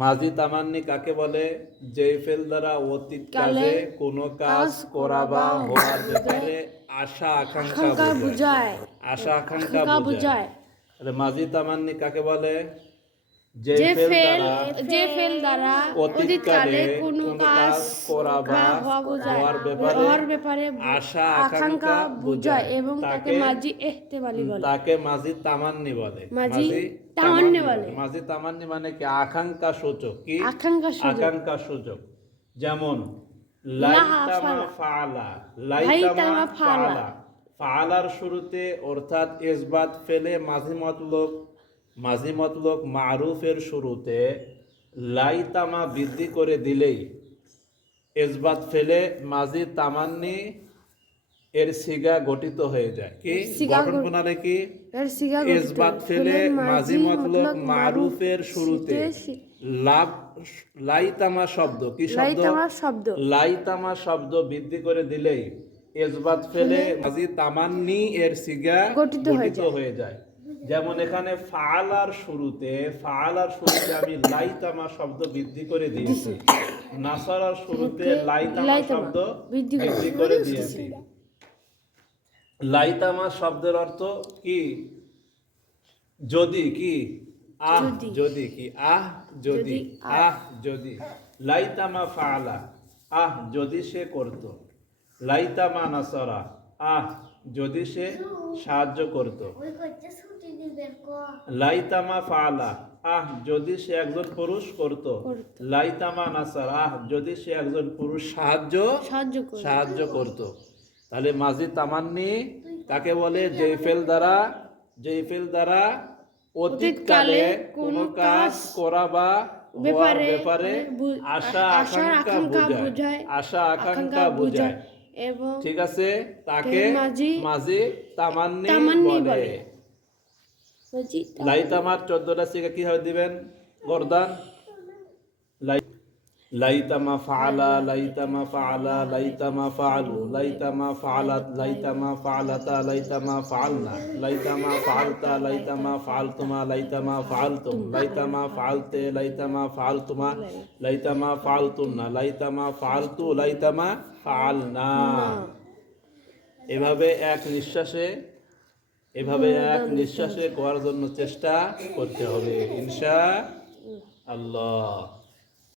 মাজি তামান্নি কাকে বলে? যে ফেল দ্বারা অতীত কালে কোনো কাজ করা বা হওয়ার ব্যাপারে আশা আকাঙ্ক্ষা বোঝায়। আশা আকাঙ্ক্ষা বোঝায়। তাহলে মাজি তামান্নি কাকে বলে? যে ফেল দ্বারা অতীতকালে কোনো কাজ করা বা হওয়ার ব্যাপারে আশা আকাঙ্ক্ষা বোঝায় এবং তাকে মাজি তামান্নি বলে। মাজি তামান্নি মানে কি? আকাঙ্ক্ষা সূচক। কি আকাঙ্ক্ষা সূচক? যেমন লাইতামা ফাআলা, লাইতামা ফাআলা, ফাআলার শুরুতে অর্থাৎ ইসবাত ফেলে মাজি মতলব মারুফের শুরুতে লাইতামা বৃদ্ধি করে দিলেই ইসবাত ফেলে মাজি তামান্নি এর সিগা গঠিত হয়ে যায়। কি গঠন প্রণালী? কি ইসবাত ফেলে মাজি মতলব মারুফের শুরুতে লাইতামা শব্দ, কি শব্দ? লাইতামা শব্দ বৃদ্ধি করে দিলেই ইসবাত ফেলে মাজি তামান্নি এর সিগা গঠিত হয়ে যায়। যেমন এখানে ফাআলার শুরুতে আমি লাইতামা শব্দ বৃদ্ধি করে দিয়েছি, নাসারার শুরুতে লাইতামা শব্দ বৃদ্ধি করে দিয়েছি। লাইতামা শব্দের অর্থ কি? যদি। কি যদি। কি যদি। যদি। লাইতামা ফাআলা, যদি সে করত। লাইতামা নাসারা, যদি সে সাহায্য করত। লাইতামা ফাআলা, যদি সে একজন পুরুষ করত। লাইতামা নাসারা, যদি সে একজন পুরুষ সাহায্য করত। তাহলে মাজি তামান্নি কাকে বলে? যেই ফেল দ্বারা অতীতকালে কোনো কাজ করা বা হওয়ার ব্যাপারে আশা আকাঙ্ক্ষা বোঝায়। ঠিক আছে, তাকে মাজি তামান্নি বলে। লাইতামার 14টা সিগা কিভাবে দিবেন? গর্দান লাইতামা ফাআলা, লাইতামা ফাআলা, লাইতামা ফাআলু, লাইতামা ফাআলাত, লাইতামা ফাআলাতা, লাইতামা ফাআলনা, লাইতামা ফাআলতা, লাইতামা ফাআলতুমা, লাইতামা ফাআলতুম, লাইতামা ফাআলতে, লাইতামা ফাআলতুমা, লাইতামা ফাআলতুন্না, লাইতামা ফাআলতু, লাইতামা ফাআলনা। এভাবে এক নিঃশ্বাসে করার জন্য চেষ্টা করতে হবে ইনশাআল্লাহ।